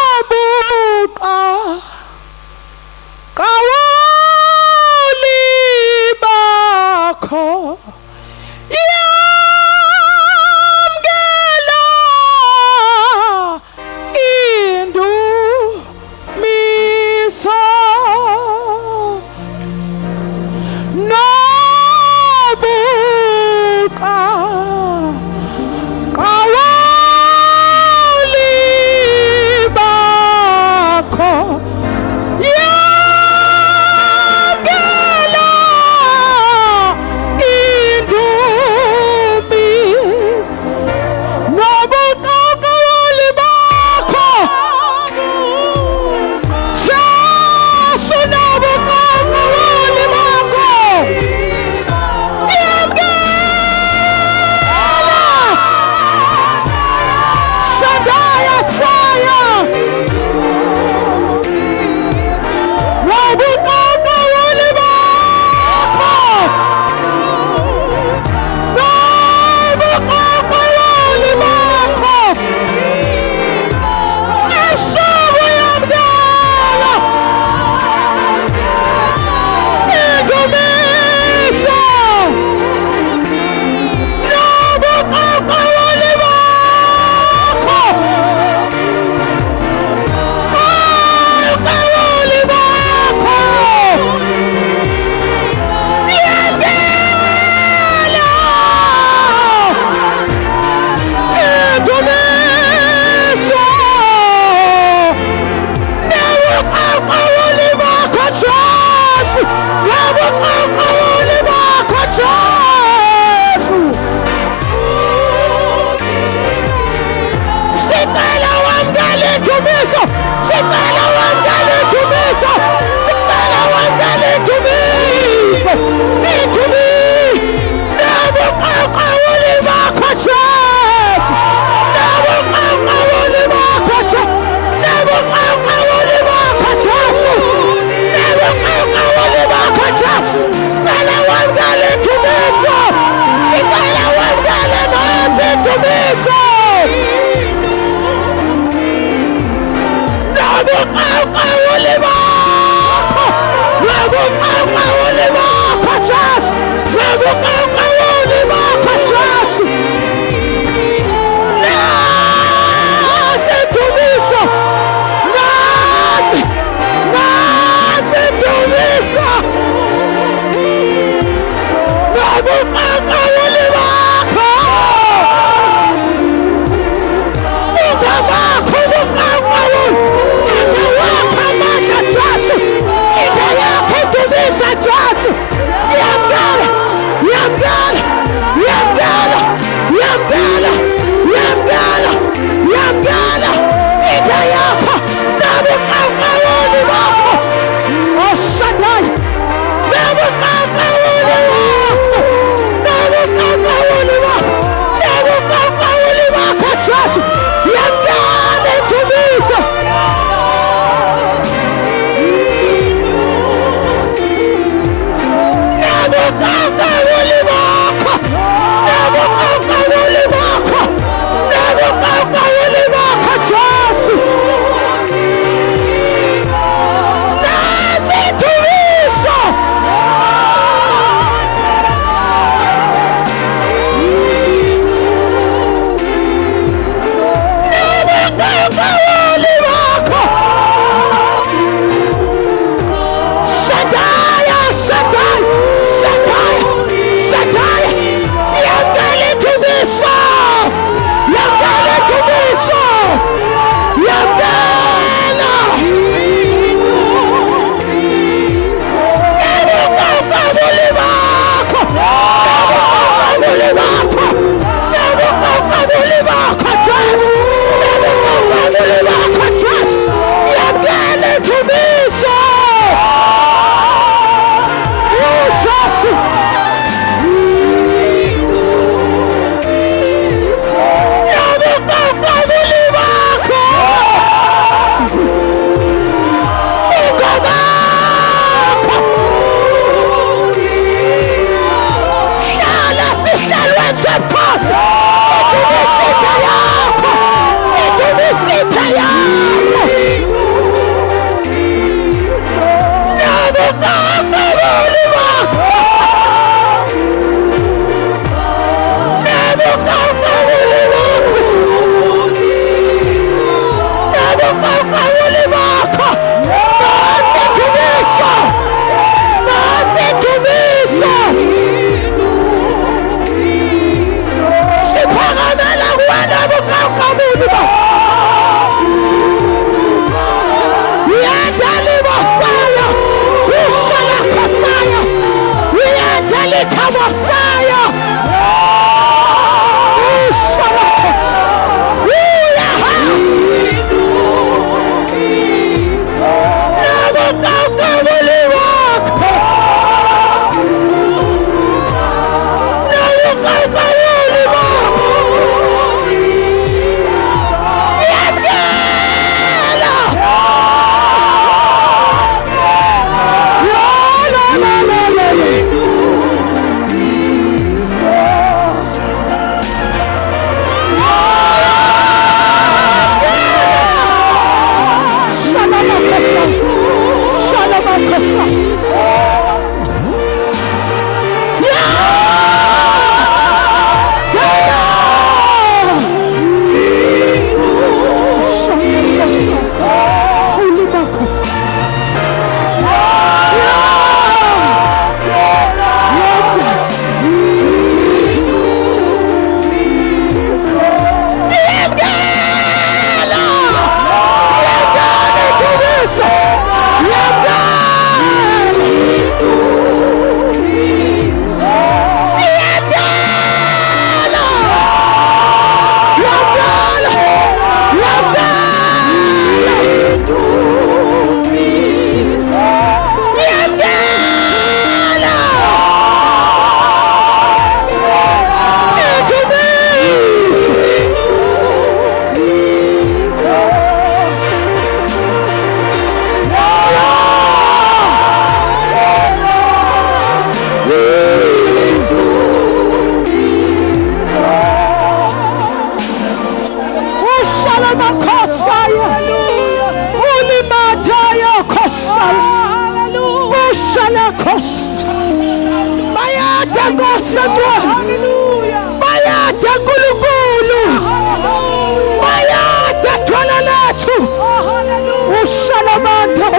nabuka kawuli bakho yamgela indumiso nabuka kawuli bakho yamgela indumiso nabuka kawuli bakho Jesu nabuka kawuli bakho Shadaya Saya nabuka kawuli bakho nabuka kawuli bakho Isubu yamgela indumiso nabuka kawuli bakho kawuli bakho yamgela indumiso nabuka kawuli bakho Jesu nabuka kawuli bakho Jesu Sicela wamgela indumiso Sicela wamgela indumiso Sicela wamgela indumiso nabuka kawuli bakho Jesu nabuka kawuli bakho Jesu nabuka kawuli bakho Jesu nabuka kawuli bakho Jesu Sicela wamgela indumiso Sicela wamgela indumiso nabuka kawuli bakho nabuka kawuli bakho Jesu nabuka kawuli bakho Jesu nazi indumiso nazi indumiso nabuka kawuli bakho buka bakho buka kawuli akawakho amandla Jesu into yakho indumisa Jesu yamgela yamgela yamgela yamgela yamgela yamgela into yakho nabuka kawuli bakho Oshadai nabuka kawuli bakho nabuka kawuli bakho nabuka kawuli bakho Jesu yamgela indumiso Magosatwa. Mayata Gulugulu. Mayata Twalalatu. Ushalamanta.